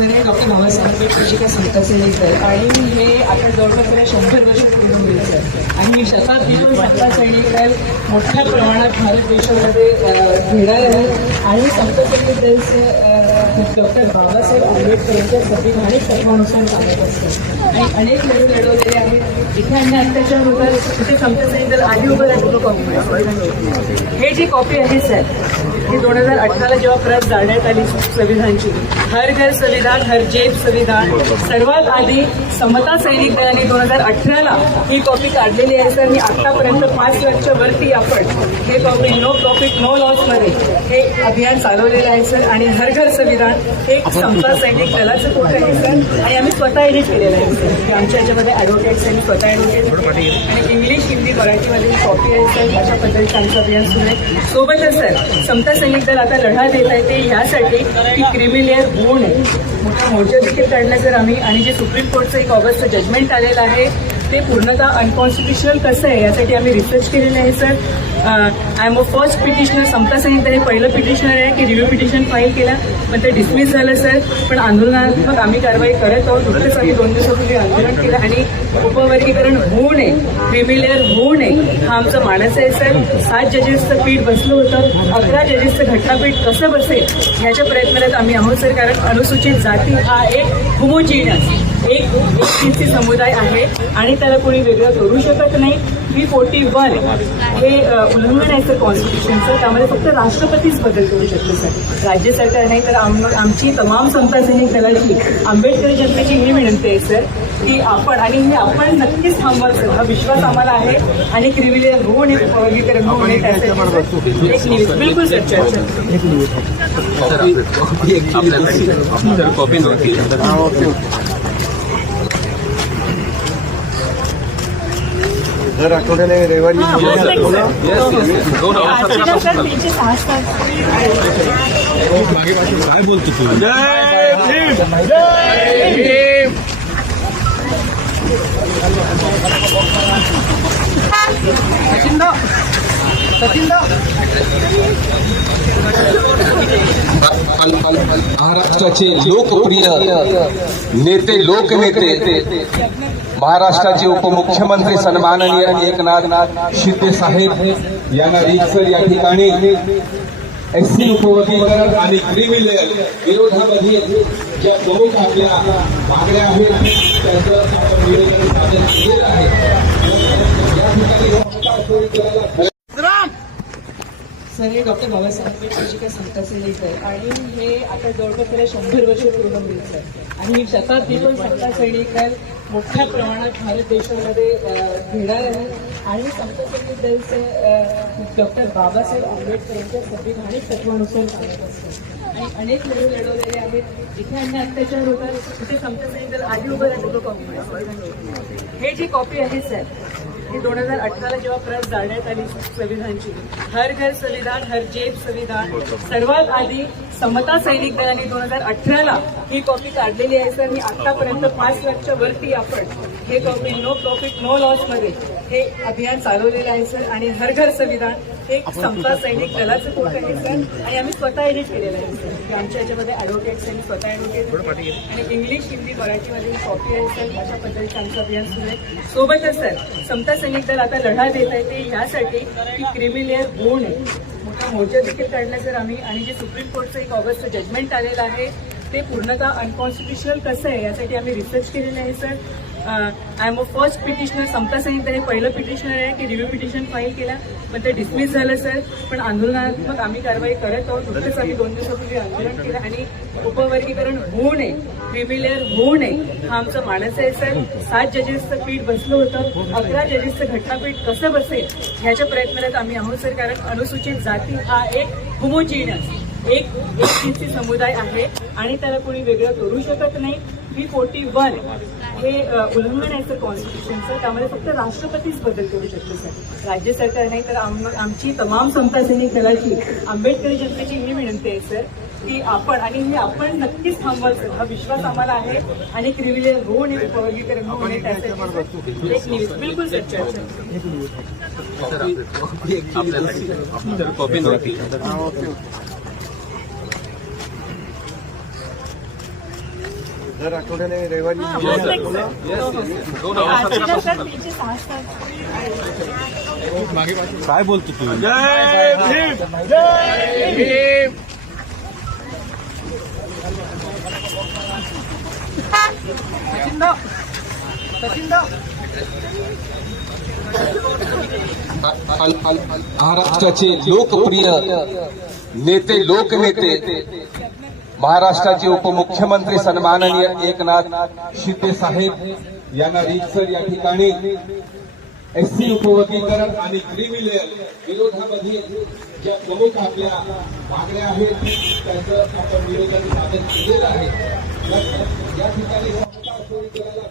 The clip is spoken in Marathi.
असलेले डॉक्टर बाबासाहेब आंबेडकरजी काय संताचे सर आणि हे आता जवळपास शंभर वर्ष पूर्ण होईल आणि मी शताब्दी पण सैनिक मोठ्या प्रमाणात भारत देशामध्ये घेणार आहे आणि संत दलचे डॉक्टर बाबासाहेब आंबेडकर यांच्या संविधानिक तत्वानुसार चालत असतं. आणि अनेक लढू लढवलेले आहेत. इथे आणि अत्याचार होतात. तिथे संत सैनिक दल आधी उभं राहतो कॉपी हे जी कॉपी आहे सर ही दोन हजार अठराला जेव्हा प्रत जाण्यात आली संविधानची हर घर संविधान हर जेब संविधान सर्वात आधी समता सैनिक दलाने दोन हजार अठराला ही कॉपी काढलेली आहे सर मी आतापर्यंत पाच लाखच्या वरती आपण हे कॉपी नो प्रॉफिट नो लॉसमध्ये हे अभियान चालवलेलं आहे सर. आणि हर घर संविधान हे समता सैनिक दलाचं फोटो आहे सर? आणि आम्ही स्वतः एडिट केलेलं आहे सर. आमच्या याच्यामध्ये ॲडव्होकेट्स आणि स्वतः ॲडव्होकेट आणि इंग्लिश हिंदी मराठीमध्ये कॉपी आहे सर. अशा पद्धतीचं आमचं अभियान सुरू आहे. सोबतच सर समता सैनिक दल आता लढा देत आहे. ते ह्यासाठी की क्रिमिलियर होऊ नये मोठा मोर्चा देखील काढला सर आम्ही. आणि जे सुप्रीम कोर्टचं एक ऑगस्ट जजमेंट आलेलं आहे ते पूर्णतः अनकॉन्स्टिट्युशनल कसं आहे यासाठी आम्ही रिसर्च केलेलं आहे uh, sir I am a first petitioner Samata Sainik हे पहिलं पिटिशनर आहे की रिव्ह्यू पिटिशन फाईल केलं. पण ते डिसमिस झालं सर पण आंदोलनात्मक आम्ही कारवाई करत आहोत. नुकतेच आम्ही दोन दिवसापूर्वी आंदोलन केलं आणि उपवर्गीकरण होऊ नये. क्रिमिलेअर होऊ नये. हा आमचा मानस आहे सर सात जजेसचं पीठ बसलं होतं. अकरा जजेसचं घटनापीठ कसं बसेल ह्याच्या प्रयत्नात आम्ही आहोत सर कारण अनुसूचित जाती हा एक होमोजिनियस एक व्यक्तीचे समुदाय आहे आणि त्याला कोणी वेगळं करू शकत नाही. थ्री फोर्टी वन हे उल्लंघन आहे सर कॉन्स्टिट्यूशनचं त्यामध्ये फक्त राष्ट्रपतीच बदल करू शकतो सर. राज्य सरकार नाही तर आम आमची तमाम समता सैनिक दलाची आंबेडकर जनतेची ही विनंती आहे सर की आपण आणि हे आपण नक्कीच थांबवाल सर. हा विश्वास आम्हाला आहे आणि क्रिमिलियर होऊ नये वर्गीकरण होऊ नये त्यासाठी एक न्यूज बिलकुल सर चर्चा कॉपी दर आठवड्याला रविवारी हा, हो, सर. दोन आजच्या सर तीनशे सहा सात काय बोलतो तू? महाराष्ट्राचे लोकप्रिय नेते लोकनेते. महाराष्ट्राचे उपमुख्यमंत्री सन्माननीय एकनाथ शिंदे साहेब यांना रीतसर या ठिकाणी एससी उपवर्गीकरण आणि क्रिमिनल विरोधामध्ये ज्या प्रमुख आपल्या मागण्या आहेत त्यांचं आपण निवेदन सादर केलेलं आहे. या ठिकाणी समता सोयीकराला सर हे डॉक्टर बाबासाहेब आंबेडकरजी काय संताचे लेख आहे आणि हे आता जवळपास त्याला शंभर वर्ष पूर्ण होईल सर. आणि ही शताब्दी पण संत सैनिक दल मोठ्या प्रमाणात भारत देशामध्ये घेणार आहे. आणि संतसंगीत दलचे डॉक्टर बाबासाहेब आंबेडकर यांच्या संविधानिक तत्वानुसार चालत आणि अनेक लढू लढवलेले आहेत. इथे अन्य अत्याचार होतात. तिथे संतसंगीत दल आधी उभं राहतो कॉपी हे जी कॉपी आहे सर ही दोन हजार अठराला जेव्हा प्रत जाण्यात आली संविधानची हर घर संविधान हर जेब संविधान सर्वात आधी समता सैनिक दलाने दोन हजार अठराला ही कॉपी काढलेली आहे. सर मी आतापर्यंत पाच लाखच्या वरती आपण हे कॉपी नो प्रॉफिट नो लॉसमध्ये हे अभियान चालवलेलं आहे सर. आणि हर घर संविधान हे समता सैनिक दलाचं फोटो आहे सर. आणि आम्ही स्वतः एडिट केलेलं आहे सर. आमच्या याच्यामध्ये ॲडव्होकेट्स आणि स्वतः ॲडव्होकेट आणि इंग्लिश हिंदी मराठीमध्ये कॉपी आहे सर. अशा पद्धतीचं आमचं अभियान सुरू आहे. सोबतच सर समता सैनिक दल आता लढा देत आहे. ते ह्यासाठी की क्रिमिलियर होऊ नये मोठा मोर्चा देखील काढला सर आम्ही. आणि जे सुप्रीम कोर्टचं एक ऑगस्ट जजमेंट आलेलं आहे ते पूर्णतः अनकॉन्स्टिट्युशनल कसं आहे यासाठी आम्ही रिसर्च केलेलं आहे sir. I am a first petitioner Samata Sainik हे पहिलं पिटिशनर आहे की रिव्ह्यू पिटिशन फाईल केलं. पण ते डिसमिस झालं सर पण आंदोलनात्मक आम्ही कारवाई करत आहोत. नुकतेच आम्ही दोन दिवसापूर्वी आंदोलन केलं आणि उपवर्गीकरण होऊ नये. क्रिमिलेअर होऊ नये. हा आमचा मानस आहे सर सात जजेसचं पीठ बसलं होतं. अकरा जजेसचं घटनापीठ कसं बसेल ह्याच्या प्रयत्नात आम्ही आहोत सर कारण अनुसूचित जाती हा एक होमोजिनस एक व्यक्तीचे समुदाय आहे. आणि त्याला कोणी वेगळं करू शकत नाही. थ्री फोर्टी वन हे उल्लंघन आहे सर कॉन्स्टिट्यूशनचं त्यामध्ये फक्त राष्ट्रपतीच बदल करू शकतो सर. राज्य सरकार नाही तर आम आमची तमाम समता सैनिक दलाची आंबेडकर जनतेची ही विनंती आहे सर की आपण आणि हे आपण नक्कीच थांबवाल सर. हा विश्वास आम्हाला आहे आणि क्रिमिलियर होऊ नये उपवर्गीकरण होऊ नये त्यासाठी एक न्यूज बिलकुल सर चर्चा कॉपी नव्हती दर आठवड्याला रविवारी काय बोलतो तू? महाराष्ट्राचे लोकप्रिय नेते लोकनेते. महाराष्ट्राचे उपमुख्यमंत्री सन्माननीय एकनाथ शिंदे साहेब यांना रीतसर या ठिकाणी एससी उपवर्गीकरण आणि क्रिमिलेअर विरोधामध्ये ज्या प्रमुख आपल्या मागण्या आहेत त्यांचं आपण निवेदन सादर केलेलं आहे. या ठिकाणी समता करायला